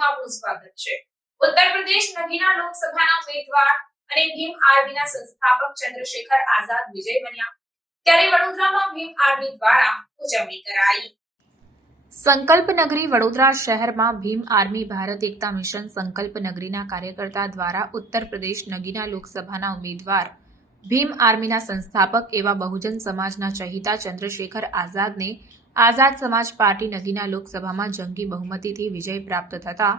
ન્યૂઝમાં આપનું સ્વાગત છે। ઉત્તર પ્રદેશ નગીના લોકસભાના ઉમેદવાર અને ભીમ આર્મીના સંસ્થાપક ચંદ્રશેખર આઝાદ વિજય બન્યા, ત્યારે વડોદરામાં ભીમ આર્મી દ્વારા ઉજવણી કરાઈ। સંકલ્પ નગરી વડોદરા શહેરમાં ભીમ આર્મી ભારત એકતા મિશન સંકલ્પ નગરીના કાર્યકર્તા દ્વારા ઉત્તર પ્રદેશ નગીના લોકસભાના ઉમેદવાર ભીમ આર્મીના સંસ્થાપક એવા બહુજન સમાજના ચહિતા ચંદ્રશેખર આઝાદને આઝાદ સમાજ પાર્ટી નગીના લોકસભામાં જંગી બહુમતીથી વિજય પ્રાપ્ત થતા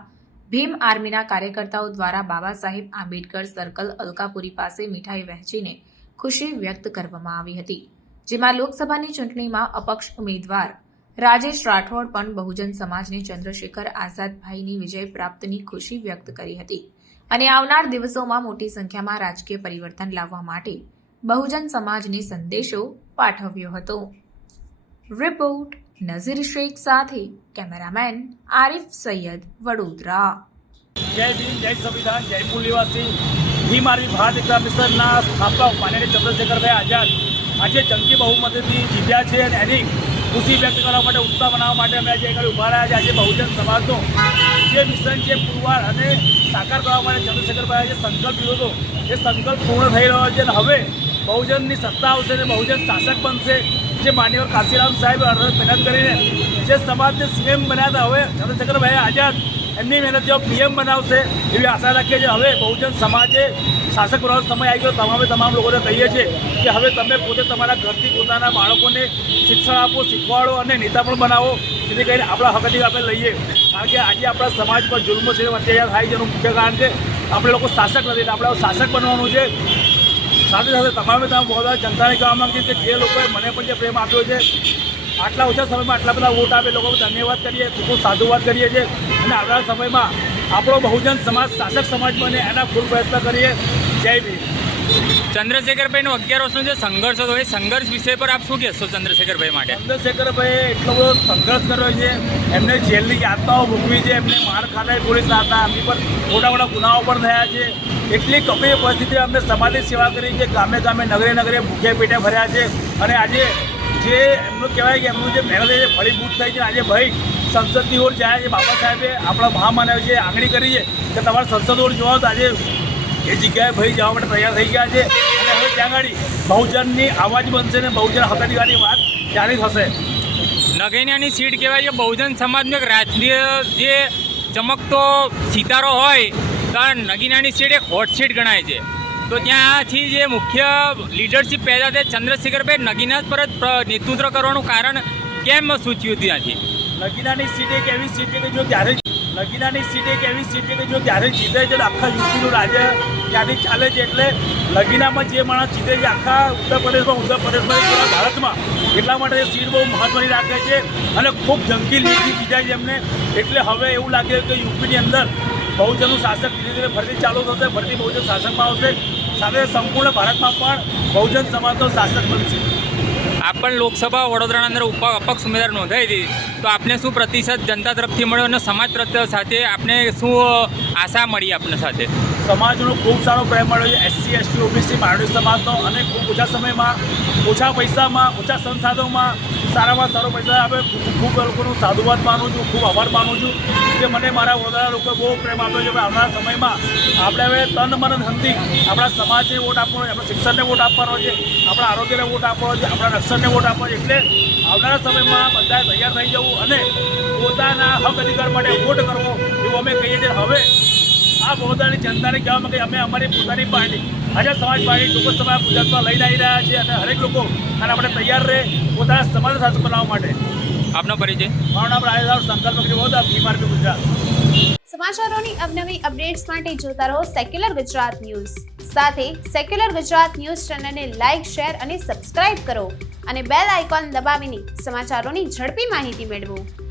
ભીમ આર્મીના કાર્યકર્તાઓ દ્વારા બાબા સાહેબ આંબેડકર સર્કલ અલકાપુરી પાસે મીઠાઈ વહેંચીને ખુશી વ્યક્ત કરવામાં આવી હતી, જેમાં લોકસભાની ચૂંટણીમાં અપક્ષ ઉમેદવાર રાજેશ રાઠોડ પણ બહુજન સમાજને ચંદ્રશેખર આઝાદભાઈની વિજય પ્રાપ્તની ખુશી વ્યક્ત કરી હતી અને આવનાર દિવસોમાં મોટી સંખ્યામાં રાજકીય પરિવર્તન લાવવા માટે બહુજન સમાજને સંદેશો પાઠવ્યો હતો। રિપોર્ટ નઝીર શેખ સાથે કેમેરામેન આરિફ સૈયદ, વડોદરા। જય ભીમ, જય સંવિધાન, જય મૂળ નિવાસી। ભીમ આર્મી ભારત એકતા મિશનના સ્થાપક માનનીય ચંદ્રશેખરભાઈ આઝાદ આજે જંગી બહુમતીથી જીત્યા છે અને એની ખુશી વ્યક્ત કરવા માટે, ઉત્સાહ બનાવવા માટે અમે આજે આગળ ઉભા રહ્યા છે। આજે બહુજન સમાજનો જે મિશન છે પુરવાર અને સાકાર કરવા માટે ચંદ્રશેખરભાઈએ જે સંકલ્પ લીધો હતો એ સંકલ્પ પૂર્ણ થઈ રહ્યો છે અને હવે બહુજનની સત્તા આવશે અને બહુજન શાસક બનશે। જે માનનીય કાશીરામ સાહેબ મહેનત કરીને જે સમાજને સીએમ બન્યા હતા, હવે ચંદ્રશેખરભાઈ આઝાદ એમની મહેનત જેવો પીએમ બનાવશે એવી આશા રાખીએ છીએ। હવે બહુજન સમાજે શાસક બનવાનો સમય આવી ગયો। તમામ લોકોને કહીએ છીએ કે હવે તમે પોતે તમારા ઘરથી પોતાના બાળકોને શિક્ષણ આપો, શીખવાડો અને નેતા પણ બનાવો, જેથી કરીને આપણા હક અધિકાર આપણે લઈએ। કારણ કે આજે આપણા સમાજ પર જુલ્મ છે, અત્યાચાર થાય છે, એનું મુખ્ય કારણ છે આપણે લોકો શાસક નથી, આપણે શાસક બનવાનું છે। સાથે સાથે તમામ બધા જનતાને કહેવા માંગીએ કે જે લોકોએ મને પણ જે પ્રેમ આપ્યો છે, આટલા ઓછા સમયમાં આટલા બધા વોટ આપે, લોકો ધન્યવાદ કરીએ, ખૂબ સાધુવાદ કરીએ છીએ અને આવનારા સમયમાં આપણો બહુજન સમાજ શાસક સમાજ બને એના ફૂલ પ્રયત્ન કરીએ। જય ભીમ। ચંદ્રશેખરભાઈનો 11 વર્ષનો જે સંઘર્ષ હતો એ સંઘર્ષ વિષય પર આપ શું કહેશો ચંદ્રશેખરભાઈ માટે? ચંદ્રશેખરભાઈએ એટલો બધો સંઘર્ષ કર્યો છે, એમને જેલની યાતનાઓ ભોગવી છે, એમને માર ખાતા પોલીસના હતા, એમની પર મોટા ગુનાઓ પણ થયા છે। એટલી કપરી પરિસ્થિતિમાં અમને સમાજની સેવા કરી છે, ગામે ગામે નગરે નગરે ભૂખે પેટે ભર્યા છે અને આજે જે એમનું કહેવાય કે એમનું જે મહેનત છે ફળીભૂત થઈ છે। આજે ભાઈ સંસદની ઓર જાય છે, બાબા સાહેબે આપણા મહામાનવ છે આંગળી કરી છે કે તમારે સંસદ ઓર જોવા તો આજે એ જગ્યાએ ભાઈ જવા માટે તૈયાર થઈ ગયા છે અને હવે ત્યાં આગળ બહુજનની આવાજ બનશે ને બહુજન હક અધિકારની વાત ત્યારે થશે। નગેનિયાની સીટ કહેવાય કે બહુજન સમાજનો એક રાજકીય જે ચમકતો સિતારો હોય તો નગીનાની સીટ એક હોટ સીટ ગણાય છે। તો ત્યાંથી જે મુખ્ય લીડરશિપ પેદા થાય, ચંદ્રશેખરભાઈ નગીના પર જ નેતૃત્વ કરવાનું કારણ કેમ સૂચ્યું ત્યાંથી? નગીનાની સીટ એક એવી સીટ છે કે જો ત્યારે જીતે છે આખા યુપીનું રાજ્ય ત્યાંથી ચાલે છે। એટલે નગીનામાં જે માણસ જીતે છે આખા ઉત્તર પ્રદેશમાં પૂરા ભારતમાં, એટલા માટે એ સીટ બહુ મહત્ત્વની રાખે છે અને ખૂબ જંગી લીડથી જીતાય છે એમને। એટલે હવે એવું લાગે કે યુપીની અંદર બહુજનનું શાસક ધીરે ધીરે ફરીથી ચાલુ થશે, ફરીથી બહુજન શાસકમાં આવશે, સાથે સંપૂર્ણ ભારતમાં પણ બહુજન સમાજનો શાસક બનશે। આપ પણ લોકસભા વડોદરાના અંદર અપક્ષ ઉમેદવાર નોંધાઈ હતી, તો આપને શું પ્રતિસાદ જનતા તરફથી મળ્યો અને સમાજ સાથે આપને શું આશા મળી આપને સાથે? સમાજનો ખૂબ સારો પ્રેમ મળ્યો છે, SC ST OBC માઇનોરિટી સમાજનો, અને ખૂબ ઓછા સમયમાં, ઓછા પૈસામાં, ઓછા સંસાધનોમાં સારામાં સારો પૈસા આપે। ખૂબ લોકોનું સાધુવાદ માનું છું, ખૂબ આભાર માનું છું કે મને મારા વડોદરા લોકોએ બહુ પ્રેમ આપ્યો છે। આવનારા સમયમાં આપણે હવે તન મન ધનથી આપણા સમાજને વોટ આપવાનો છે, આપણા શિક્ષણને વોટ આપવાનો છે, આપણા આરોગ્યને વોટ આપવાનો છે, આપણા રક્ષણને વોટ આપવાનો છે। એટલે આવનારા સમયમાં બધાએ તૈયાર થઈ જવું અને પોતાના હક અધિકાર માટે વોટ કરવો એવું અમે કહીએ છીએ। હવે આ વડોદરાની જનતાને કહેવા માંગે અમે અમારી પોતાની પાર્ટી આઝાદ સમાજ પાર્ટી ટૂંક સમય ગુજરાતમાં લઈને આવી રહ્યા છીએ અને હરેક લોકો અને આપણે તૈયાર રહે પોતાના સમાજ શાસક બનાવવા માટે। આપનો પરિચય? મારું નામ રાજેશ સંકલ્પ નગરી વડોદરા, ભીમ આર્મી ગુજરાત। સમાચારોની અવનવી અપડેટ્સ માટે જોતા રહો સેક્યુલર ગુજરાત ન્યૂઝ। સાથે સેક્યુલર ગુજરાત ન્યૂઝ ચેનલને લાઇક, શેર અને સબસ્ક્રાઇબ કરો અને બેલ આઇકોન દબાવીને સમાચારોની ઝડપી માહિતી મેળવો।